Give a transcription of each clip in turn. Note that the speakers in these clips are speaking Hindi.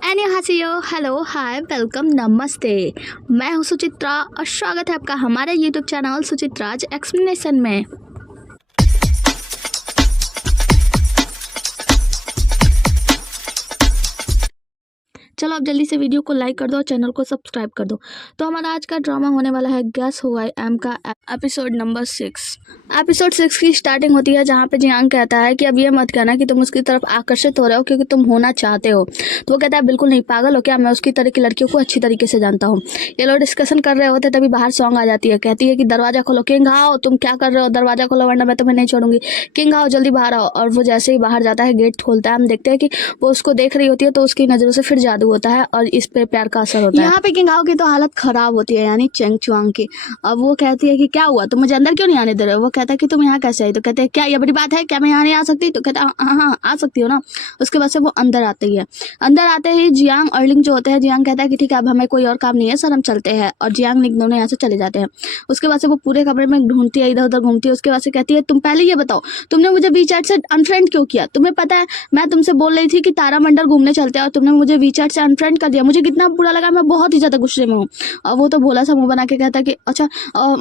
अन्यहासेयो, हेलो, हाय, वेलकम, नमस्ते। मैं हूं सुचित्रा और स्वागत है आपका हमारे यूट्यूब चैनल सुचित्राज एक्सप्लेनेशन में। चलो आप जल्दी से वीडियो को लाइक कर दो और चैनल को सब्सक्राइब कर दो। तो हमारा आज का ड्रामा होने वाला है गेस हु आई एम का एपिसोड नंबर 6। एपिसोड 6 की स्टार्टिंग होती है जहाँ पे जियांग कहता है कि अब ये मत कहना कि तुम उसकी तरफ आकर्षित हो रहे हो क्योंकि तुम होना चाहते हो। तो वो कहता है बिल्कुल नहीं, पागल हो क्या, मैं उसकी तरह की लड़कियों को अच्छी तरीके से जानता हूँ। ये लोग डिस्कशन कर रहे होते तभी बाहर सॉन्ग आ जाती है, कहती है कि दरवाजा खोलो। किंग आओ, तुम क्या कर रहे हो, दरवाजा खोलो वरना मैं तुम्हें नहीं छोड़ूंगी। किंग आओ, जल्दी बाहर आओ। और वो जैसे ही बाहर जाता है गेट खोलता है, हम देखते हैं कि वो उसको देख रही होती है तो उसकी नजरों से फिर जादू होता है और इस पे प्यार का असर होता है। यहाँ पे किंग आओ की तो हालत खराब होती है, यानी चेंग चुआंग की। अब वो कहती है कि क्या हुआ, तुम मुझे अंदर क्यों नहीं आने दे रहे हो। वो कहता है कि तुम यहाँ कैसे आई। तो कहते हैं क्या ये बड़ी बात है, क्या मैं यहाँ नहीं आ सकती। तो कहता है हाँ हाँ आ सकती हो ना। उसके बाद से वो अंदर आती है। अंदर आते ही जियांग अर्लिंग जो होते हैं, जियांग कहता है कि ठीक है अब हमें कोई और काम नहीं है सर, हम चलते हैं। और जियांग निक दोनों यहाँ से चले जाते हैं। उसके बाद से वो पूरे कमरे में ढूंढती है, इधर उधर घूमती है। उसके बाद से कहती है तुम पहले ये बताओ तुमने मुझे वीचैट से अनफ्रेंड क्यों किया। तुम्हें पता है मैं तुमसे बोल रही थी कि तारामंडल घूमने चलते हैं और तुमने मुझे वीचैट से अनफ्रेंड कर दिया। मुझे कितना बुरा लगा, मैं बहुत ही ज्यादा गुस्से में हूँ। और वो तो भोला सा मुंह बना के कहता है कि अच्छा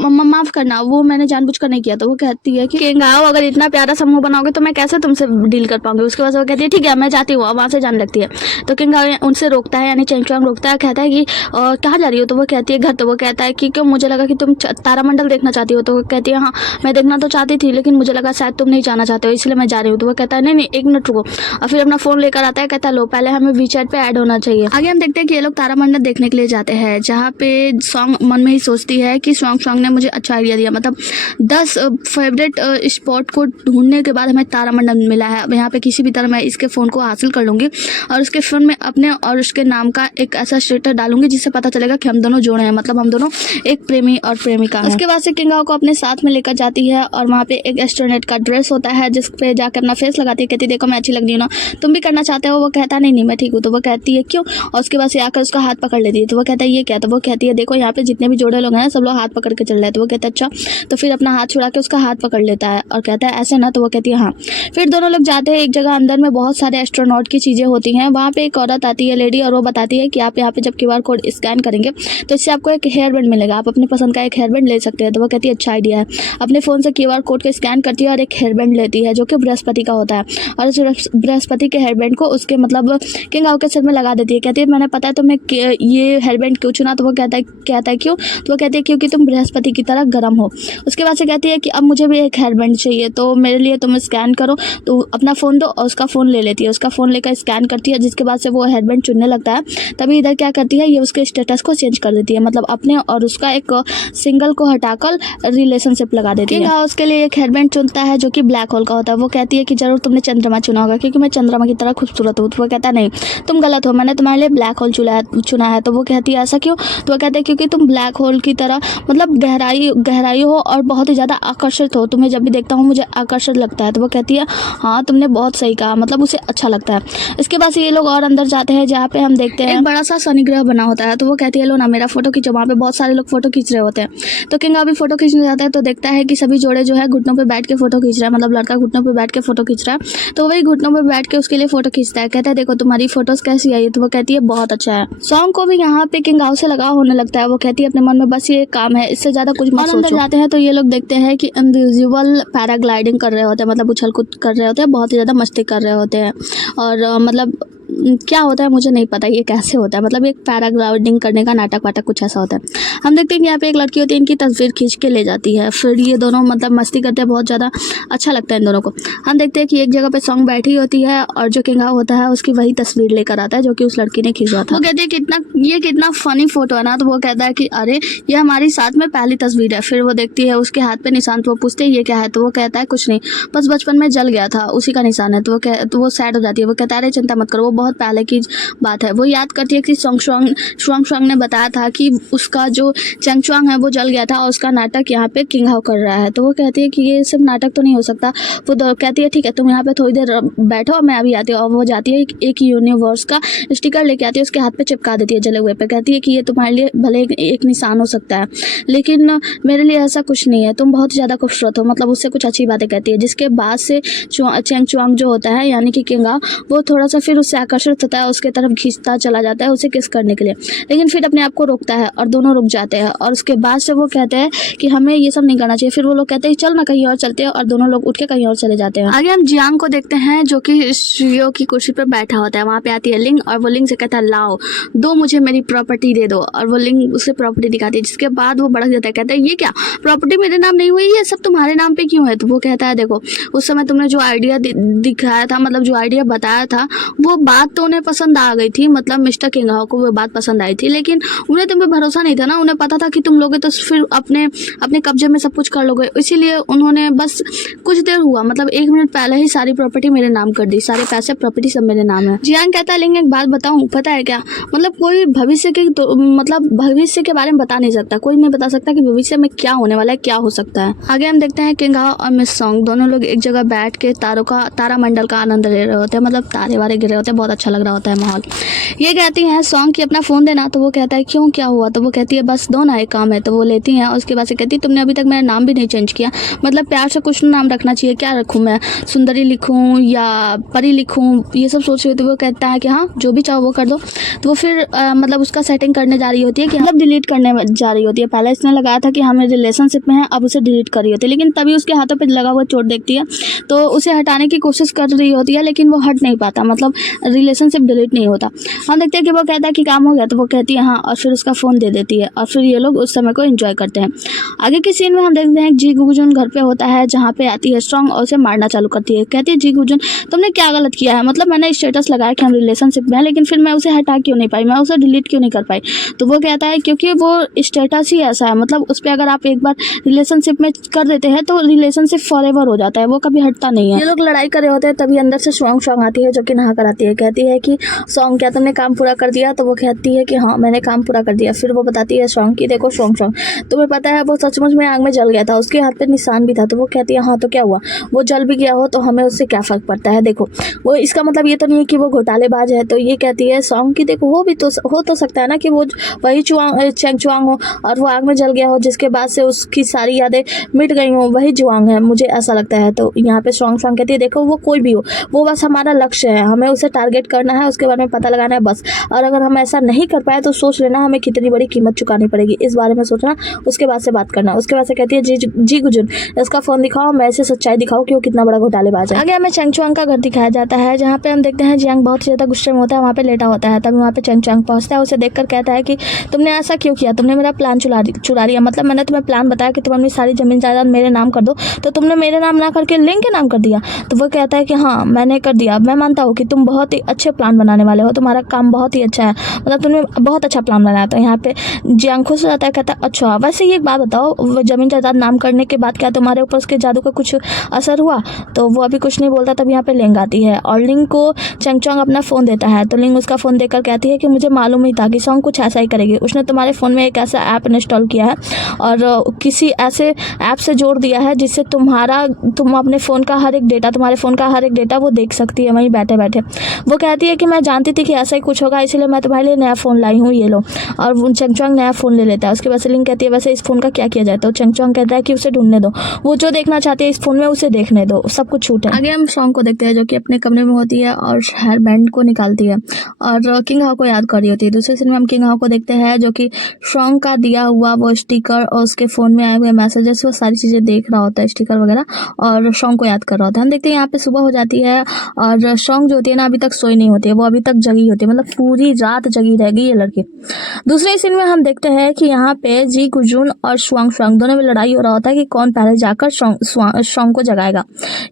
माफ करना, वो मैंने जानबूझकर नहीं किया। तो वो कहती है कि किंग आओ, अगर इतना प्यारा सा मुंह बनाओगे तो मैं कैसे तुमसे डील कर पाऊंगी। उसके बाद वो कहती है ठीक है मैं जाती हूँ। वहां से जाने लगती है तो किंग आओ उनसे रोकता है, यानी चेंग चुआंग रोकता है, कहता है कि कहाँ जा रही हो। तो वो कहती है घर। तो वो कहता है कि क्यों, मुझे लगा कि तुम तारामंडल देखना चाहती हो। तो वो कहती है हाँ मैं देखना तो चाहती थी लेकिन मुझे लगा शायद तुम नहीं जाना चाहते हो इसलिए मैं जा रही हूँ। तो वो कहता है नहीं एक मिनट रुको। और फिर अपना फोन लेकर आता है, कहता है लो पहले हमें वीचैट पे ऐड होना चाहिए। आगे हम देखते हैं कि ये लोग तारामंडल देखने के लिए जाते हैं, जहाँ पे सॉन्ग मन में ही सोचती है कि सॉन्ग ने मुझे अच्छा आइडिया दिया। मतलब 10 फेवरेट स्पॉट को ढूंढने के बाद हमें तारामंडल मिला है। अब यहाँ पे किसी भी तरह मैं इसके फ़ोन को हासिल कर लूँगी और उसके फ़ोन में अपने और उसके नाम का एक ऐसा स्टेटस डालूंगी जिससे पता चलेगा कि हम दोनों जोड़े हैं, मतलब हम दोनों एक प्रेमी और प्रेमिका हैं। उसके बाद से किंग आओ को अपने साथ में लेकर जाती है और वहाँ पे एक एस्ट्रोनॉट का ड्रेस होता है जिस पे जाकर अपना फेस लगाती है। कहती है देखो मैं अच्छी लग रही हूँ ना, तुम भी करना चाहते हो। वो कहता नहीं मैं ठीक हूँ। तो वो कहती है क्यों। और उसके बाद से आकर उसका हाथ पकड़ लेती है। तो वो कहता है ये क्या। तो वो कहती है देखो यहाँ पे जितने भी जोड़े लोग हैं सब लोग हाथ पकड़ के चल रहे हैं। तो वो कहता है अच्छा। तो फिर अपना हाथ छुड़ा के उसका हाथ पकड़ लेता है और कहता है ऐसे ना। तो वो कहती है हाँ। फिर दोनों लोग जाते हैं एक जगह, अंदर में बहुत सारे एस्ट्रोनॉट की चीज़ें होती हैं। वहाँ पे एक औरत आती है लेडी, और वो बताती है कि आप यहाँ पे जब QR कोड स्कैन करेंगे तो इससे आपको एक हेयर बैंड मिलेगा, आप अपनी पसंद का एक हेयर बैंड ले सकते हैं। तो वो कहती है अच्छा आइडिया है। अपने फ़ोन से QR कोड को स्कैन करती है और एक हेयर बैंड लेती है जो कि बृहस्पति का होता है। और उस बृहस्पति के हेयर बैंड को उसके मतलब किंग आओ के सिर में लगा देती है। कहती है मैंने पता है तुम्हें ये हेयर बैंड क्यों चुना। तो वो कहता है क्यों। तो वो कहती है क्योंकि तुम बृहस्पति की तरह गर्म हो। उसके बाद से कहती है कि अब मुझे भी एक हेयर बैंड चाहिए तो मेरे लिए तुम स्कैन करो। तो अपना फ़ोन दो और उसका फ़ोन ले लेती है। उसका फ़ोन लेकर स्कैन करती है जिसके बाद से वो हेयर बैंड चुनने लगता है। तभी इधर क्या करती है, ये उसके स्टेटस को चेंज कर देती है, मतलब अपने और उसका एक सिंगल को हटाकर रिलेशनशिप लगा देती है। किंग उसके लिए एक हेयर बैंड चुनता है जो कि ब्लैक होल का होता है। वो कहती है कि जरूर तुमने चंद्रमा चुना होगा क्योंकि मैं चंद्रमा की तरह खूबसूरत हूँ। तो वो कहता है नहीं तुम गलत हो, मैंने तुम्हारे लिए ब्लैक होल चुना है। तो वो कहती है ऐसा क्यों। तो वो कहते हैं क्योंकि तुम ब्लैक होल की तरह मतलब गहराई हो और बहुत ही ज़्यादा आकर्षित हो, तुम्हें जब भी देखता हूँ मुझे आकर्षित लगता है। तो वो कहती है हाँ तुमने बहुत सही कहा, मतलब उसे अच्छा लगता है। इसके बाद ये लोग और अंदर जाते हैं जहाँ पे हम देखते हैं एक बड़ा सा शनि ग्रह बना होता है। तो वो कहती है लो ना मेरा फोटो खींचो। वहाँ पे बहुत सारे लोग फोटो खींच रहे होते हैं। तो किंग अभी फोटो खींचने जाता है तो देखता है कि सभी जोड़े जो है घुटनों पे बैठ के फोटो खींच रहा है, मतलब लड़का घुटनों पे बैठ के फोटो खींच रहा है। तो वही घुटनों पे बैठ के उसके लिए फोटो खींचता है। कहता है देखो तुम्हारी फोटोज कैसी आई। तो वो कहती है बहुत अच्छा है। सॉन्ग को भी यहाँ पे किंग आओ से लगाव होने लगता है। वो कहती है अपने मन में बस ये काम है, इससे ज्यादा कुछ मत सोचो। अंदर जाते हैं तो ये लोग देखते हैं कि इनविजिबल पैराग्लाइडिंग कर रहे होते हैं, मतलब उछल कूद कर रहे होते हैं, बहुत ही ज्यादा मस्ती कर रहे होते हैं। और मतलब क्या होता है मुझे नहीं पता ये कैसे होता है, मतलब एक पैराग्लाइडिंग करने का नाटक वाटक कुछ ऐसा होता है। हम देखते हैं कि यहाँ पे एक लड़की होती है, इनकी तस्वीर खींच के ले जाती है। फिर ये दोनों मतलब मस्ती करते हैं, बहुत ज़्यादा अच्छा लगता है इन दोनों को। हम देखते हैं कि एक जगह पे सॉन्ग बैठी होती है और जो किंग आओ होता है उसकी वही तस्वीर लेकर आता है जो कि उस लड़की ने खींचा था। वो कहती है कितना फनी फोटो है ना। तो वो कहता है कि अरे ये हमारी साथ में पहली तस्वीर है। फिर वो देखती है उसके हाथ पे निशान। तो वो पूछते हैं ये क्या है। तो वो कहता है कुछ नहीं, बस बचपन में जल गया था उसी का निशान है। तो वो सैड हो जाती है। वो कहता है अरे चिंता मत करो, वो बहुत पहले की बात है। वो याद करती है कि शुआंग ने बताया था कि उसका जो चेंग चुआंग है वो जल गया था और उसका नाटक यहाँ पे किंग आओ कर रहा है। तो वो कहती है कि ये सिर्फ नाटक तो नहीं हो सकता। वो कहती है ठीक है तुम यहाँ पे थोड़ी देर बैठो मैं अभी आती हूँ। और वो जाती है एक यूनिवर्स का स्टिकर लेके आती है, उसके हाथ पे चिपका देती है जले हुए पे। कहती है कि ये तुम्हारे लिए भले एक निशान हो सकता है लेकिन मेरे लिए ऐसा कुछ नहीं है, तुम बहुत ज़्यादा खूबसूरत हो, मतलब उससे कुछ अच्छी बातें कहती है। जिसके बाद से चेंग चुआंग जो होता है यानी कि किंग आओ वो थोड़ा सा फिर उससे आकर्षित होता है, उसके तरफ खींचता चला जाता है उसे किस करने के लिए, लेकिन फिर अपने आप को रोकता है और दोनों रुक जाते हैं। और उसके बाद से वो कहते हैं कि हमें ये सब नहीं करना चाहिए। फिर वो लोग कहते हैं चल ना कहीं और चलते हैं, और दोनों लोग उठ के कहीं और चले जाते हैं। आगे हम जियांग को देखते हैं जो कि शियो की कुर्सी पर बैठा होता है। वहाँ पे आती है लिंग और वो लिंग से कहता है लाओ दो मुझे मेरी प्रॉपर्टी दे दो, और वो लिंग उसे प्रॉपर्टी दिखाती है, जिसके बाद वो भड़क जाता है, कहता है ये क्या प्रॉपर्टी मेरे नाम नहीं हुई, ये सब तुम्हारे नाम पे क्यों है। तो वो कहता है देखो उस समय तुमने जो आइडिया दिखाया था, मतलब जो आइडिया बताया था, वो बात तो उन्हें पसंद आ गई थी, मतलब मिस्टर किंगहाओ को वो बात पसंद आई थी, लेकिन उन्हें तुम पे भरोसा नहीं था ना। उन्हें पता था कि तुम लोगे तो फिर अपने अपने कब्जे में सब कुछ कर लोगे, इसीलिए उन्होंने बस कुछ देर हुआ, मतलब 1 मिनट पहले ही सारी प्रॉपर्टी मेरे नाम कर दी, सारे पैसे प्रॉपर्टी सब मेरे नाम है। जियांग कहता है लिंग एक बात बताऊं, पता है क्या, मतलब कोई भविष्य के मतलब भविष्य के बारे में बता नहीं सकता, कोई नहीं बता सकता कि भविष्य में क्या होने वाला है, क्या हो सकता है। आगे हम देखते हैं किंगहाओ और मिस सॉन्ग दोनों लोग एक जगह बैठ के तारामंडल का आनंद ले रहे होते हैं, मतलब तारे वारे गिर रहे होते हैं, बहुत अच्छा लग रहा होता है माहौल। ये कहती हैं सॉन्ग की अपना फ़ोन देना, तो वो कहता है क्यों क्या हुआ, तो वो कहती है बस दो ना एक काम है, तो वो लेती हैं। और उसके बाद से कहती है तुमने अभी तक मेरा नाम भी नहीं चेंज किया, मतलब प्यार से कुछ नाम रखना चाहिए, क्या रखूँ मैं, सुंदरी लिखूँ या परी लिखूँ, ये सब सोच रही होती है। वो कहता है कि हाँ जो भी चाहो वो कर दो। तो वो फिर मतलब उसका सेटिंग करने जा रही होती है कि मतलब डिलीट करने जा रही होती है। पहले इसने लगाया था कि हम रिलेशनशिप में हैं, अब उसे डिलीट कर रही होती है, लेकिन तभी उसके हाथों पे लगा हुआ चोट देखती है, तो उसे हटाने की कोशिश कर रही होती है, लेकिन वो हट नहीं पाता, मतलब रिलेशनशिप डिलीट नहीं होता। हम देखते हैं कि वो कहता है कि काम हो गया, तो वो कहती है हाँ, और फिर उसका फ़ोन दे देती है, और फिर ये लोग उस समय को एंजॉय करते हैं। आगे की सीन में हम देखते हैं जी गुजुन घर पे होता है, जहाँ पे आती है स्ट्रॉन्ग और उसे मारना चालू करती है। कहती है जी गुजुन तुमने क्या गलत किया है, मतलब मैंने स्टेटस लगाया कि हम रिलेशनशिप में हैं, लेकिन फिर मैं उसे हटा क्यों नहीं पाई, मैं उसे डिलीट क्यों नहीं कर पाई। तो वो कहता है क्योंकि वो स्टेटस ही ऐसा है, मतलब उस पर अगर आप एक बार रिलेशनशिप में कर देते हैं तो रिलेशनशिप फॉरएवर हो जाता है, वो कभी हटता नहीं है। ये लोग लड़ाई कर रहे होते हैं, तभी अंदर से सॉन्ग आती है जो कि नहा कर आती है। कहती है कि सॉन्ग क्या तुमने काम पूरा कर दिया, तो वो कहती है कि हाँ मैंने काम पूरा कर दिया। फिर वो बताती है सॉन्ग की देखो सॉन्ग तुम्हें पता है वो सचमुच में आग में जल गया था, उसके हाथ पे निशान भी था। तो वो कहती है हाँ तो क्या हुआ, वो जल भी गया हो तो हमें उससे क्या फ़र्क पड़ता है, देखो वो इसका मतलब ये तो नहीं है कि वो घोटालेबाज है। तो ये कहती है सॉन्ग की देखो हो भी तो हो तो सकता है ना कि वो वही चेंग चुआंग हो और वो आग में जल गया हो, जिसके बाद से उसकी सारी यादें मिट गई हो, वही जुआंग है, मुझे ऐसा लगता है। तो यहाँ पे सॉन्ग कहती है देखो वो कोई भी हो, वो बस हमारा लक्ष्य है, हमें उसे टारगेट करना है, उसके बारे में पता लगाना है बस। और अगर हम ऐसा नहीं कर पाए तो सोच लेना हमें कितनी बड़ी कीमत चुकानी पड़ेगी, इस बारे में सोचना, उसके बाद से बात करना। उसके बाद से कहती है जी गुजुन इसका फ़ोन दिखाओ, मैं इसे सच्चाई दिखाओ कि वो कितना बड़ा घोटालेबाज है। आगे हमें चेंग चुआंग का घर दिखाया जाता है, जहाँ पे हम देखते हैं जियांग बहुत ज़्यादा गुस्से में होता है, वहाँ पे लेटा होता है। तभी वहाँ पे चेंग चुआंग पहुँचता है, उसे देखकर कहता है कि तुमने ऐसा क्यों किया, तुमने मेरा प्लान चुरा लिया, मतलब मैंने तुम्हें प्लान बताया कि तुम अपनी सारी ज़मीन जायदाद मेरे नाम कर दो, तो तुमने मेरे नाम ना करके लिंग के नाम कर दिया। तो वो कहता है कि हाँ मैंने कर दिया, मैं मानता हूँ कि तुम बहुत ही अच्छे प्लान बनाने वाले हो, तुम्हारा काम बहुत ही अच्छा है, मतलब तुमने बहुत अच्छा प्लान बनाया। तो यहाँ पे जियांग खुश हो जाता है, कहता है अच्छा वैसे ये एक बात बताओ, ज़मीन जायदाद नाम करने के बाद क्या तुम्हारे ऊपर उसके जादू का कुछ असर हुआ। तो वो अभी कुछ नहीं बोलता, तब यहाँ पे लिंग आती है और लिंग को चेंग चुआंग अपना फ़ोन देता है। तो लिंग उसका फ़ोन देकर कहती है कि मुझे मालूम ही था कि सॉन्ग कुछ ऐसा ही करेगी, उसने तुम्हारे फ़ोन में एक ऐसा ऐप इंस्टॉल किया है और किसी ऐसे ऐप से जोड़ दिया है जिससे तुम अपने फ़ोन का हर एक डेटा, तुम्हारे फ़ोन का हर एक डेटा वो देख सकती है वहीं बैठे बैठे। वो कहती है कि मैं जानती थी कि ऐसा ही कुछ होगा, इसलिए मैं तुम्हारे लिए नया फ़ोन लाई हूँ, ये लो। और वो चेंग चुआंग नया फ़ोन ले लेता है। उसके बाद से लिंग कहती है वैसे इस फ़ोन का क्या किया जाए। तो चेंग चुआंग कहता है कि उसे ढूंढने दो, वो जो देखना चाहती है इस फ़ोन में उसे देखने दो, सब कुछ छूट है। आगे हम सॉन्ग को देखते हैं जो कि अपने कमरे में होती है और हेयर बैंड को निकालती है और किंगहाओ को याद कर रही होती है। दूसरे सीन में हम किंगहाओ को देखते हैं जो कि सॉन्ग का दिया हुआ वो स्टिकर और उसके फ़ोन में आए हुए मैसेजेस, वो सारी चीज़ें देख रहा होता है, स्टिकर वगैरह, और सॉन्ग को याद कर रहा होता है। हम देखते हैं यहाँ पे सुबह हो जाती है और सॉन्ग जो होती है ना अभी तक सोई नहीं होती है, वो अभी तक जगी होती है, मतलब पूरी रात जगी रहेगी ये लड़की। दूसरे सीन में हम देखते हैं कि यहाँ पे जी गुजुन और स्वांग दोनों में लड़ाई हो रहा होता है कि कौन पहले जाकर सॉन्ग को जगाएगा।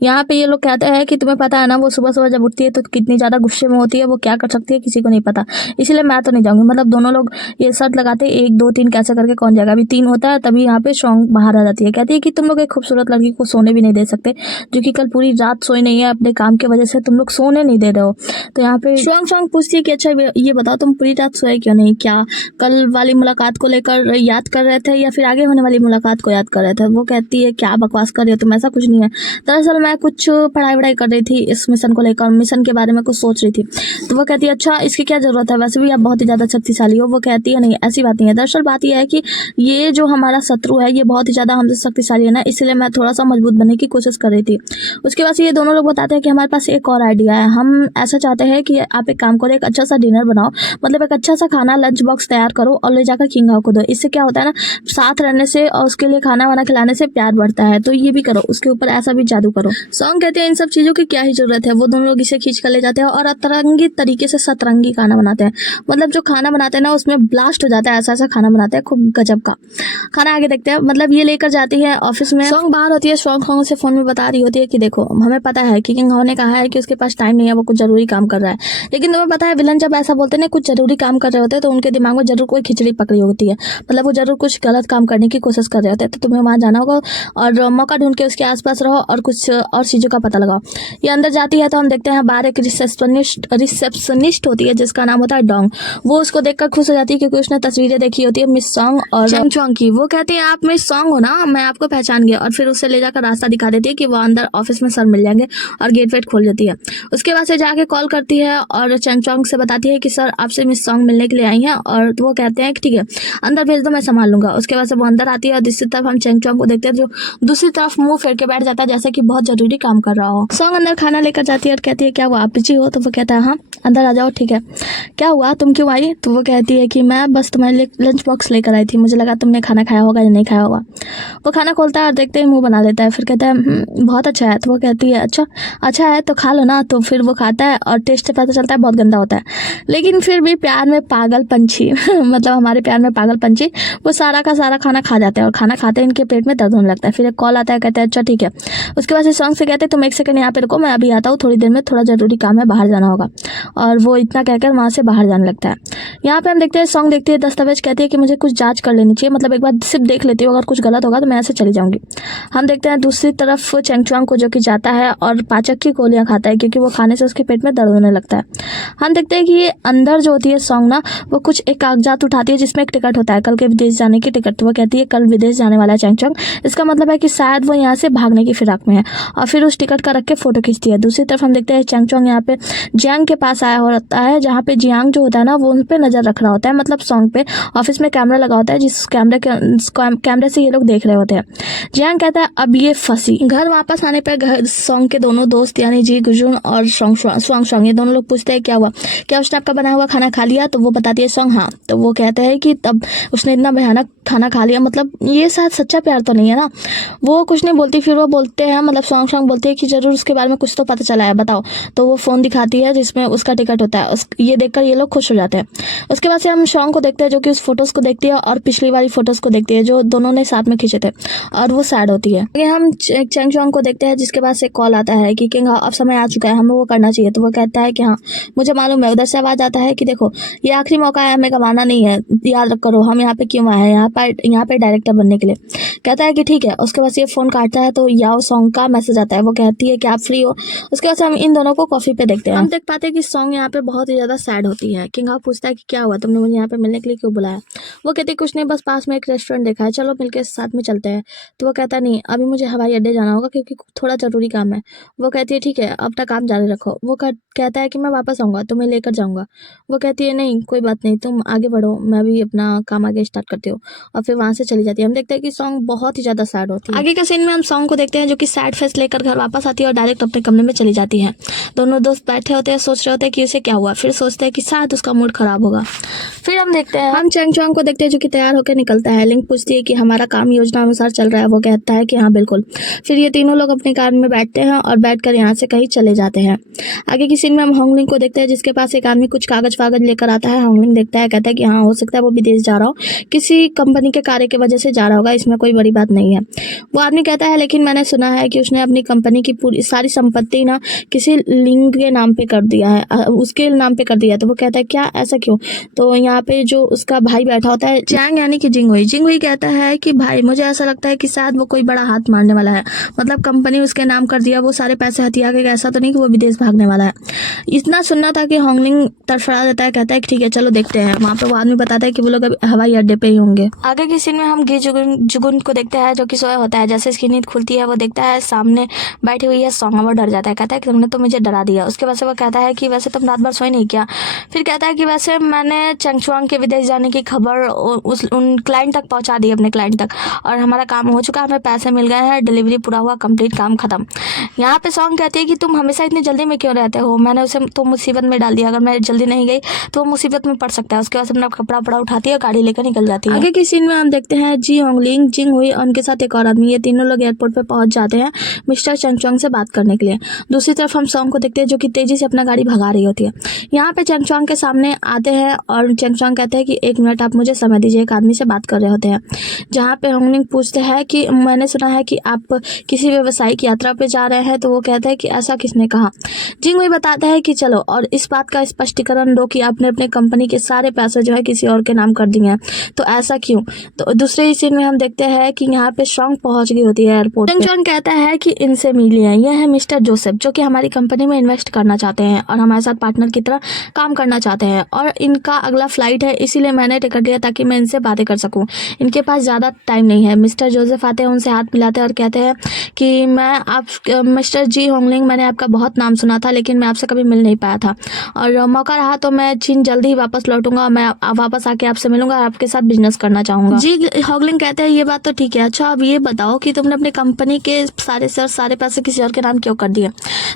यहाँ पे ये लोग कहते हैं कि तुम्हें पता है ना वो सुबह सुबह जब उठती है तो कितनी ज़्यादा गुस्से में होती है, वो क्या कर सकती है किसी को नहीं पता, इसलिए मैं तो नहीं जाऊँगी। मतलब दोनों लोग ये शर्त लगाते 1 2 3 कैसे करके कौन जाएगा, अभी 3 होता है तभी यहाँ पे सॉन्ग बाहर आ जाती है। कहती है कि तुम लोग एक खूबसूरत लड़की को सोने भी नहीं दे सकते, जो कि कल पूरी रात सोई नहीं है, अपने काम की वजह से तुम लोग सोने नहीं दे रहे हो। तो यहाँ पे सॉन्ग पूछती है कि अच्छा ये बताओ तुम पूरी रात सोए क्यों नहीं, क्या कल वाली मुलाकात को लेकर याद कर रहे थे या फिर आगे होने वाली मुलाकात को याद कर रहे थे। वो कहती है क्या बकवास कर रही हो तुम, ऐसा कुछ नहीं है, दरअसल मैं कुछ पढ़ाई कर रही थी इस मिशन को लेकर, मिशन के बारे में कुछ सोच रही थी। तो वो कहती है अच्छा इसकी क्या ज़रूरत है, वैसे भी आप बहुत ही ज़्यादा शक्तिशाली हो। वो कहती है नहीं ऐसी बात नहीं है, दरअसल बात यह है कि ये जो हमारा शत्रु है ये बहुत ही ज़्यादा हमसे शक्तिशाली है ना, इसलिए मैं थोड़ा सा मजबूत बनने की कोशिश कर रही थी। उसके बाद ये दोनों लोग बताते हैं कि हमारे पास एक और आइडिया है, हम ऐसा चाहते हैं कि आप एक काम करो, एक अच्छा सा डिनर बनाओ, मतलब एक अच्छा सा खाना लंच बॉक्स तैयार करो और ले जाकर किंग हाउ को दो। इससे क्या होता है ना, साथ रहने से और उसके लिए खाना वाना खिलाने से प्यार बढ़ता है। तो ये भी करो, उसके ऊपर ऐसा भी जादू करो। सॉन्ग कहते हैं इन सब चीज़ों की क्या ही जरूरत है, वो दोनों लोग इसे खींच कर ले जाते हैं और अतरंगी तरीके से सतरंगी खाना बनाते हैं। मतलब जो खाना बनाते हैं ना उसमें ब्लास्ट हो जाता है, ऐसा ऐसा खाना बनाते हैं, खूब गजब का खाना। आगे देखते हैं, मतलब ये लेकर जाती है ऑफिस में। सॉन्ग बाहर होती है, सॉन्ग से फोन में बता रही होती है कि देखो हमें पता है कि किंग हाउ ने कहा है कि उसके पास टाइम नहीं है, वो कुछ जरूरी काम कर रहा है। लेकिन तुम्हें पता है विलन जब ऐसा बोलते हैं ना, कुछ जरूरी काम कर रहे होते हैं, तो उनके दिमाग में जरूर कोई खिचड़ी पकड़ी होती है, मतलब वो जरूर कुछ गलत काम करने की कोशिश कर रहे होते हैं। तो तुम्हें वहां जाना होगा और मौका ढूंढ के उसके आसपास रहो और कुछ और चीजों का पता लगाओ। ये अंदर जाती है तो हम देखते हैं बाहर एक रिसेप्शनिस्ट होती है जिसका नाम होता है डोंग। वो उसको देखकर खुश हो जाती है क्योंकि उसने तस्वीरें देखी होती है मिस सॉन्ग और चैंग चोंग की। वो कहती है आप मिस सॉन्ग हो ना, मैं आपको पहचान गया, और फिर उससे ले जाकर रास्ता दिखा देती है कि वो अंदर ऑफिस में सर मिल जाएंगे और गेट वेट खोल देती है। उसके बाद से जाके कॉल करती है और चैंग चोंग से बताती है कि सर आपसे मिस सॉन्ग मिलने के लिए आई हैं, और वो कहते हैं कि ठीक है अंदर भेज दो, मैं संभाल लूंगा। उसके बाद से वो अंदर आती है और दूसरी तरफ हम चैंग चोंग को देखते हैं जो दूसरी तरफ मुंह फेर के बैठ जाता है जैसे कि बहुत जरूरी काम कर रहा हो। सॉन्ग अंदर खाना लेकर जाती है और कहती है क्या वो आप बिजी हो? तो वो कहता है हाँ अंदर आ जाओ। ठीक है, क्या हुआ, तुम क्यों आई? तो वो कहती है कि मैं बस तुम्हारे लिए लंच बॉक्स लेकर आई थी, मुझे लगा तुमने खाना खाया होगा या नहीं खाया होगा। वो खाना खोलता है और देखते ही मुंह बना लेता है, फिर कहता है बहुत अच्छा है। तो वो कहती है अच्छा है तो खा लो ना। तो फिर वो खाता है और टेस्ट से पता चलता है बहुत गंदा होता है, लेकिन फिर भी प्यार में पागल पंछी मतलब हमारे प्यार में पागल पंछी वो सारा का सारा खाना खा जाते हैं और खाना खाते हैं इनके पेट में दर्द होने लगता है। फिर एक कॉल आता है, कहता है अच्छा ठीक है। उसके बाद सॉन्ग से कहते हैं तुम एक सेकंड यहाँ पे रुको, मैं अभी आता हूँ, थोड़ी देर में थोड़ा जरूरी काम है, बाहर जाना होगा। और वो इतना कहकर वहाँ से बाहर जाने लगता है। यहाँ पे हम देखते हैं सॉन्ग देखती है दस्तावेज, कहती है कि मुझे कुछ जांच कर लेनी चाहिए, मतलब एक बार सिर्फ देख लेती हूँ, अगर कुछ गलत होगा तो मैं ऐसे चली जाऊंगी। हम देखते हैं दूसरी तरफ चैंग चोंग को जो कि जाता है और पाचक की गोलियां खाता है क्योंकि वो खाने से उसके पेट में दर्द होने लगता है। हम देखते हैं कि ये अंदर जो होती है सॉन्ग ना, वो कुछ एक कागजात उठाती है जिसमें एक टिकट होता है कल के विदेश जाने की टिकट। तो वो कहती है कल विदेश जाने वाला है चैंग चोंग, इसका मतलब है कि शायद वो यहाँ से भागने की फिराक में है, और फिर उस टिकट का रख के फोटो खींचती है। दूसरी तरफ हम देखते हैं चैंग चोंग यहाँ पे जियांग के पास आया होता है, जहाँ पे जियांग जो होता है ना वो उन पे नजर रख रहा होता है, मतलब सॉन्ग पे ऑफिस में कैमरा लगा होता है जिस कैमरे से ये लोग देख रहे होते हैं। जियांग कहता है अब ये फंसी। घर वापस आने पर घर सॉन्ग के दोनों दोस्त यानी जी गुजुन और स्वांग ये दोनों लोग पूछते हैं क्या हुआ, क्या उसने आपका बनाया हुआ खाना खा लिया? तो वो बताती है सॉन्ग हाँ। तो वो कहता है कि तब उसने इतना भयानक खाना खा लिया, मतलब ये शायद सच्चा प्यार तो नहीं है ना। वो कुछ नहीं बोलती, फिर वो बोलते हैं मतलब स्वांग बोलती है कि जरूर उसके बारे में कुछ तो पता चला है, बताओ। तो वो फोन दिखाती है जिसमें उसका टिकट होता है, ये देखकर ये लोग खुश हो जाते हैं। उसके बाद से हम सॉन्ग को देखते हैं जो कि उस फोटोज को देखती है और पिछली वाली फोटोज को देखती है जो दोनों ने साथ में खींचे थे, और वो सैड होती है। आगे हम चैंग चोंग को देखते हैं जिसके पास एक कॉल आता है कि किंग अब समय आ चुका है, हमें वो करना चाहिए। तो वो कहता है कि हाँ मुझे मालूम है। उधर से आवाज आता है कि देखो ये आखिरी मौका है, हमें गंवाना नहीं है, याद करो हम यहाँ पे क्यों आए हैं, यहाँ पे डायरेक्टर बनने के लिए। कहता है कि ठीक है। उसके बाद ये फोन काटता है तो याओ सॉन्ग का मैसेज आता है, वो कहती है कि आप फ्री हो। उसके बाद हम इन दोनों को कॉफी पे देखते हैं। हम देख पाते हैं कि सॉन्ग यहाँ पे बहुत ही ज्यादा सैड होती है। किंग पूछता है कि क्या हुआ, तुमने मुझे यहाँ पे मिलने के लिए क्यों बुलाया? वो कहती है कुछ नहीं, बस पास में एक रेस्टोरेंट देखा है, चलो मिलकर साथ में चलते हैं। तो वो कहता नहीं, अभी मुझे हवाई अड्डे जाना होगा क्योंकि थोड़ा जरूरी काम है। वो कहती है ठीक है अपना काम जारी रखो। वो कहता है कि मैं वापस आऊंगा, तुम्हें लेकर जाऊंगा। वो कहती है नहीं कोई बात नहीं, तुम आगे बढ़ो, मैं भी अपना काम आगे स्टार्ट करती हूँ, और फिर वहां से चली जाती है। हम देखते हैं कि सॉन्ग बहुत ही ज्यादा सैड होती है। आगे का सीन में हम सॉन्ग को देखते हैं जो कि सैड फेस लेकर घर वापस आती है और डायरेक्ट अपने कमरे में चली जाती है। दोनों दोस्त बैठे होते हैं, सोच रहे होते हैं कि उसे क्या हुआ, फिर सोचते हैं कि शायद उसका मूड खराब होगा। फिर हम देखते हैं हम चैंग चोंग को देखते हैं जो कि तैयार होकर निकलता है। लिंक पूछती है कि हमारा काम योजना अनुसार चल रहा है? वो कहता है कि हाँ बिल्कुल। फिर ये तीनों लोग अपनी कार में बैठते हैं और बैठकर यहाँ से कहीं चले जाते हैं। आगे की सीन में हम होंगलिंग को देखते हैं जिसके पास एक आदमी कुछ कागज वागज लेकर आता है। होंगलिंग देखता है, कहता है कि हाँ हो सकता है वो विदेश जा रहा हो, किसी कंपनी के कार्य की वजह से जा रहा होगा, इसमें कोई बड़ी बात नहीं है। वो आदमी कहता है लेकिन मैंने सुना है कि उसने अपनी कंपनी की पूरी सारी संपत्ति ना किसी लिंग के नाम पे कर दिया है, उसके नाम पे कर दिया है। तो वो कहता है क्या, ऐसा क्यों? तो यहाँ पे जो उसका भाई बैठा होता है चैंग यानी कि जिंगहुई कहता है कि भाई मुझे ऐसा लगता है कि शायद वो कोई बड़ा हाथ मारने वाला है, मतलब कंपनी उसके नाम कर दिया, वो सारे पैसे हथिया के, ऐसा तो नहीं कि वो विदेश भागने वाला है। इतना सुनना था कि होंगलिंग तड़फड़ा देता है, कहता है कि ठीक है चलो देखते हैं। वहाँ पे वो आदमी बताता है कि वो लोग अभी हवाई अड्डे पे ही होंगे। आगे की सीन में हम गी जुगुन को देखते हैं जो कि सोया होता है। जैसे इसकी नींद खुलती है वो देखता है सामने बैठी हुई है सॉन्ग, वो डर जाता है, कहता है कि तुमने तो मुझे डरा दिया। उसके बाद से वो कहता है कि वैसे तुम रात भर सोए नहीं क्या? फिर कहता है कि वैसे मैंने चंगचुआंग के विदेश जाने की खबर उन क्लाइंट तक पहुंचा दी, अपने क्लाइंट तक, और हमारा काम हो चुका, हमें पैसे मिल गए हैं, डिलीवरी पूरा हुआ, कंप्लीट, काम खत्म। यहाँ पे सॉन्ग कहती है कि तुम हमेशा इतनी जल्दी में क्यों रहते हो, मैंने उसे तो मुसीबत में डाल दिया, अगर मैं जल्दी नहीं गई तो वो मुसीबत में पड़ सकता है। उसके बाद अपना कपड़ा वपड़ा उठाती है, गाड़ी लेकर निकल जाती है। आगे की सीन में हम देखते हैं जी होंगलिंग, जिंग हुई और उनके साथ एक और आदमी, ये तीनों लोग एयरपोर्ट पे पहुंच जाते हैं मिस्टर चंगचुआंग से बात करने के लिए। दूसरी तरफ हम सॉन्ग को देखते हैं जो कि तेजी से अपना गाड़ी भगा रही होती है। यहाँ पे चंगचुआंग के सामने आते हैं और चंगचुआंग कहते हैं कि 1 मिनट आप मुझे समय दीजिए, एक आदमी से बात कर रहे होते हैं। जहाँ पे होंगलिंग पूछते हैं कि मैंने सुना है कि आप किसी व्यवसायिक यात्रा पे जा रहे हैं, तो वो कहता है कि ऐसा किसने कहा। जिंग हुई बताता है कि चलो और इस बात का स्पष्टीकरण दो कि आपने अपने कंपनी के सारे पैसे जो है किसी और के नाम कर दिए हैं, तो ऐसा क्यों। तो दूसरे ही सीन में हम देखते हैं कि यहाँ पे सॉन्ग पहुंच गई होती है एयरपोर्ट। चंगचुआंग कहता है कि इनसे मिलिए, यह है मिस्टर जोसेफ जो कि हमारी कंपनी में इन्वेस्ट करना चाहते हैं और हमारे साथ पार्टनर की तरह काम करना चाहते हैं, और इनका अगला फ्लाइट है, इसीलिए मैंने टिकट लिया ताकि मैं इनसे बातें कर सकूं। इनके पास ज़्यादा टाइम नहीं है। मिस्टर जोसेफ आते हैं, उनसे हाथ मिलाते हैं और कहते हैं कि मैं आप मिस्टर जी होंगलिंग, मैंने आपका बहुत नाम सुना था लेकिन मैं आपसे कभी मिल नहीं पाया था, और मौका रहा तो मैं चीन जल्दी ही वापस लौटूंगा और मैं वापस आके आपसे मिलूंगा और आपके साथ बिजनेस करना चाहूँगा। जी होंगलिंग कहते हैं ये बात तो ठीक है, अच्छा अब ये बताओ कि तुमने अपनी कंपनी के सारे पैसे किसी और के नाम क्यों कर दिए।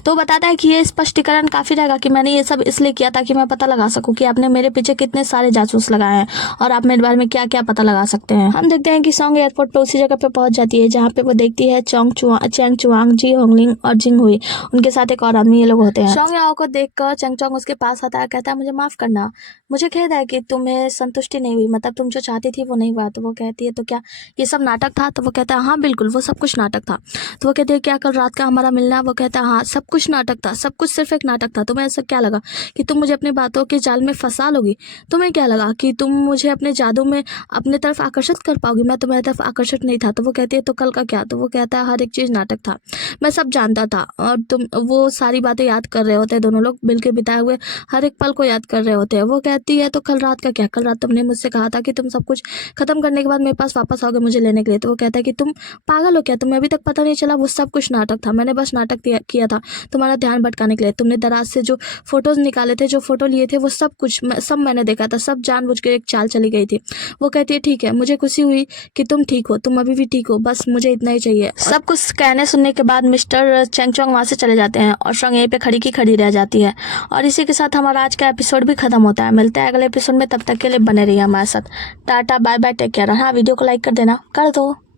तो बताता है कि ये स्पष्टीकरण काफ़ी रहेगा कि मैंने ये सब इसलिए किया ताकि मैं पता लगा सकूं कि आपने मेरे पीछे कितने सारे जासूस लगाए हैं और आप मेरे बारे में क्या क्या पता लगा सकते हैं। हम देखते हैं कि सॉन्ग एयरपोर्ट पे उसी जगह पे पहुंच जाती है जहाँ पे वो देखती है चंगचुआंग, जी होंगलिंग और जिंग हुई, उनके साथ एक और आदमी ये लोग होते हैं। सॉन्ग याओ को देखकर चंगचुआंग उसके पास आता है, कहता है मुझे माफ करना, मुझे खेद है कि तुम्हें संतुष्टि नहीं हुई, मतलब तुम जो चाहती थी वो नहीं हुआ। तो वो कहती है तो क्या ये सब नाटक था। तो वो कहता है हाँ बिल्कुल, वो सब कुछ नाटक था। तो वो कहती है क्या कल रात का हमारा मिलना। वो कहता है हाँ सब कुछ नाटक था, सब कुछ सिर्फ एक नाटक था। तुम्हें ऐसा क्या लगा कि तुम मुझे अपनी बातों के जाल में फंसा लोगी। तुम्हें क्या लगा कि तुम मुझे अपने जादू में अपने तरफ आकर्षित कर पाओगी। मैं तुम्हारी तरफ आकर्षित नहीं था। तो वो कहती है तो कल का क्या। तो वो कहता है हर एक चीज़ नाटक था, मैं सब जानता था, और तुम वो सारी बातें याद कर रहे होते हैं, दोनों लोग मिलकर बिताए हुए हर एक पल को याद कर रहे होते हैं। वो कहती है तो कल रात का क्या। कल रात तुमने मुझसे कहा था कि तुम सब कुछ खत्म करने के बाद मेरे पास वापस आओगे मुझे लेने के लिए। तो वो कहता है कि तुम पागल हो क्या, तुम्हें अभी तक पता नहीं चला वो सब कुछ नाटक था। मैंने बस नाटक किया था तुम्हारा ध्यान भटकाने के लिए। तुमने दराज से जो फोटोज निकाले थे, जो फोटो लिए थे, वो सब कुछ सब मैंने देखा था, सब जानबूझ के एक चाल चली गई थी। वो कहती है ठीक है, मुझे खुशी हुई कि तुम ठीक हो, तुम अभी भी ठीक हो, बस मुझे इतना ही चाहिए। सब कुछ कहने सुनने के बाद मिस्टर चंगचुआंग वहाँ से चले जाते हैं और सॉन्ग यहीं पे खड़ी की खड़ी रह जाती है। और इसी के साथ हमारा आज का एपिसोड भी खत्म होता है। मिलते हैं अगले एपिसोड में, तब तक के लिए बने रहिए हमारे साथ। Tata bye bye, take care. हाँ वीडियो को लाइक कर देना, कर दो।